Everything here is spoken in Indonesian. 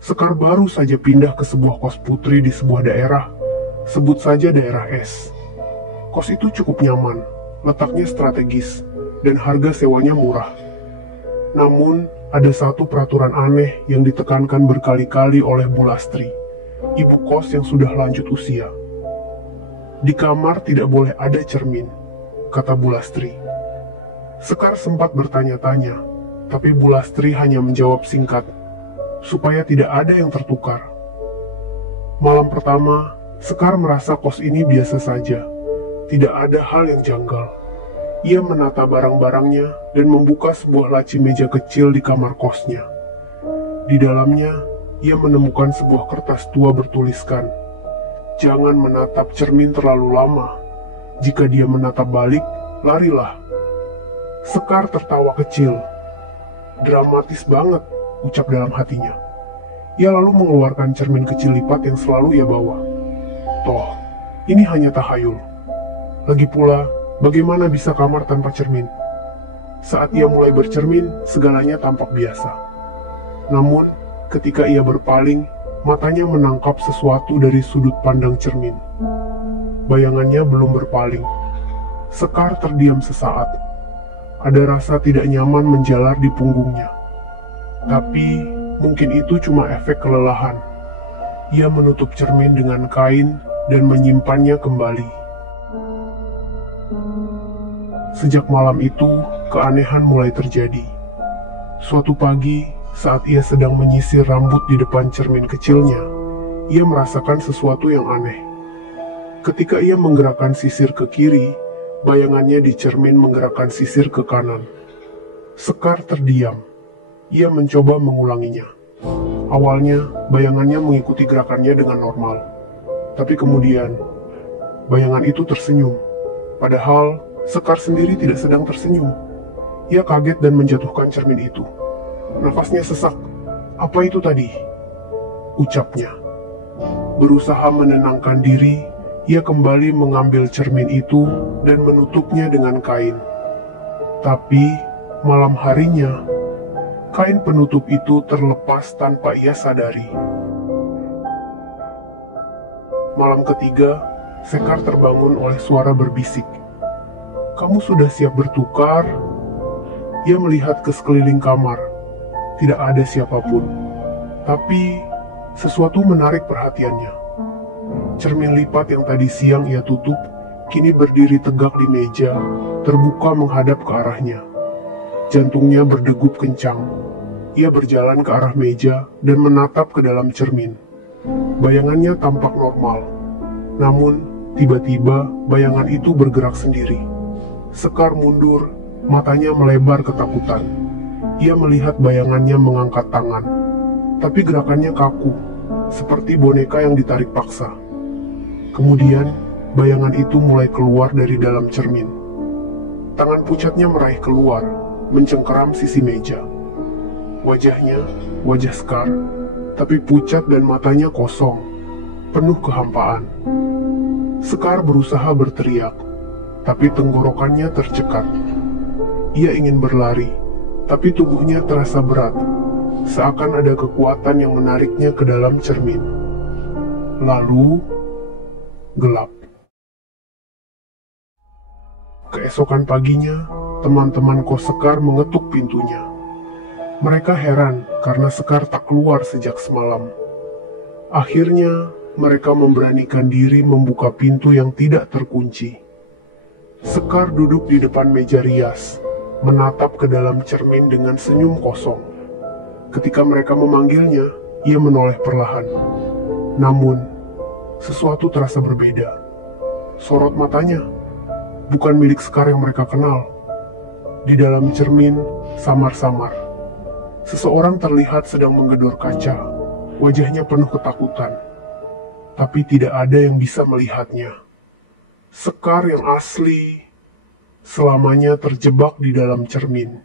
Sekar baru saja pindah ke sebuah kos putri di sebuah daerah, sebut saja daerah S. Kos itu cukup nyaman, letaknya strategis, dan harga sewanya murah. Namun, ada satu peraturan aneh yang ditekankan berkali-kali oleh Bu Lastri, ibu kos yang sudah lanjut usia. Di kamar tidak boleh ada cermin, kata Bu Lastri. Sekar sempat bertanya-tanya, tapi Bu Lastri hanya menjawab singkat, supaya tidak ada yang tertukar. Malam pertama, Sekar merasa kos ini biasa saja. Tidak ada hal yang janggal. Ia menata barang-barangnya dan membuka sebuah laci meja kecil di kamar kosnya. Di dalamnya, ia menemukan sebuah kertas tua bertuliskan, "Jangan menatap cermin terlalu lama. Jika dia menatap balik, larilah." Sekar tertawa kecil. "Dramatis banget," ucap dalam hatinya. Ia lalu mengeluarkan cermin kecil lipat yang selalu ia bawa. Toh, ini hanya tahayul. Lagi pula, bagaimana bisa kamar tanpa cermin? Saat ia mulai bercermin, segalanya tampak biasa. Namun, ketika ia berpaling, matanya menangkap sesuatu dari sudut pandang cermin. Bayangannya belum berpaling. Sekar terdiam sesaat. Ada rasa tidak nyaman menjalar di punggungnya. Tapi, mungkin itu cuma efek kelelahan. Ia menutup cermin dengan kain dan menyimpannya kembali. Sejak malam itu, keanehan mulai terjadi. Suatu pagi, saat ia sedang menyisir rambut di depan cermin kecilnya, ia merasakan sesuatu yang aneh. Ketika ia menggerakkan sisir ke kiri, bayangannya di cermin menggerakkan sisir ke kanan. Sekar terdiam. Ia mencoba mengulanginya. Awalnya, bayangannya mengikuti gerakannya dengan normal. Tapi kemudian, bayangan itu tersenyum. Padahal, Sekar sendiri tidak sedang tersenyum. Ia kaget dan menjatuhkan cermin itu. Nafasnya sesak. "Apa itu tadi?" ucapnya. Berusaha menenangkan diri, ia kembali mengambil cermin itu dan menutupnya dengan kain. Tapi, malam harinya, kain penutup itu terlepas tanpa ia sadari. Malam ketiga, Sekar terbangun oleh suara berbisik. "Kamu sudah siap bertukar?" Ia melihat ke sekeliling kamar. Tidak ada siapapun. Tapi, sesuatu menarik perhatiannya. Cermin lipat yang tadi siang ia tutup, kini berdiri tegak di meja, terbuka menghadap ke arahnya. Jantungnya berdegup kencang. Ia berjalan ke arah meja dan menatap ke dalam cermin. Bayangannya tampak normal. Namun, tiba-tiba bayangan itu bergerak sendiri. Sekar mundur, matanya melebar ketakutan. Ia melihat bayangannya mengangkat tangan. Tapi gerakannya kaku, seperti boneka yang ditarik paksa. Kemudian, bayangan itu mulai keluar dari dalam cermin. Tangan pucatnya meraih keluar, mencengkeram sisi meja. Wajahnya, wajah Sekar, tapi pucat dan matanya kosong, penuh kehampaan. Sekar berusaha berteriak, tapi tenggorokannya tercekat. Ia ingin berlari, tapi tubuhnya terasa berat, seakan ada kekuatan yang menariknya ke dalam cermin. Lalu, gelap. Keesokan paginya, teman-teman kos Sekar mengetuk pintunya. Mereka heran karena Sekar tak keluar sejak semalam. Akhirnya, mereka memberanikan diri membuka pintu yang tidak terkunci. Sekar duduk di depan meja rias, menatap ke dalam cermin dengan senyum kosong. Ketika mereka memanggilnya, ia menoleh perlahan. Namun, sesuatu terasa berbeda. Sorot matanya bukan milik Sekar yang mereka kenal. Di dalam cermin, samar-samar, seseorang terlihat sedang menggedor kaca. Wajahnya penuh ketakutan. Tapi tidak ada yang bisa melihatnya. Sekar yang asli selamanya terjebak di dalam cermin.